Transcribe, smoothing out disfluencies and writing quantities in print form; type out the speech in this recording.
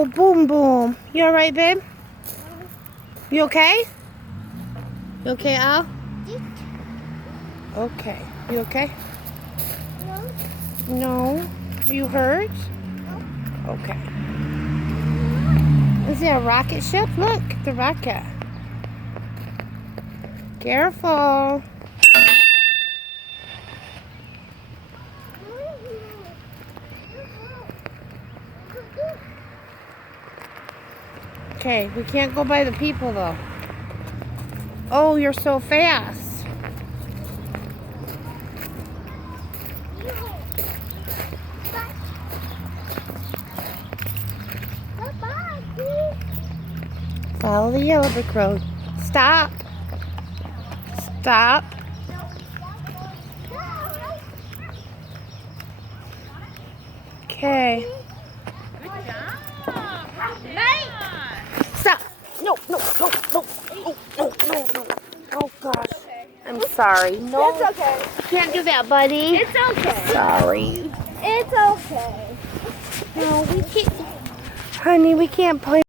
Oh, Boom Boom. You alright, babe? You okay? You okay, Al? Okay. You okay? No. Are you hurt? Okay. Is there a rocket ship? Look, the rocket. Careful. Okay, we can't go by the people though. Oh, you're so fast. Follow the yellow brick road. Stop. Stop. Okay. Good job. Stop. No, no, no, no, no, no, no, no. Oh gosh. I'm sorry. No. It's okay. You can't do that, buddy. It's okay. Sorry. It's okay. No, we can't. Honey, we can't play.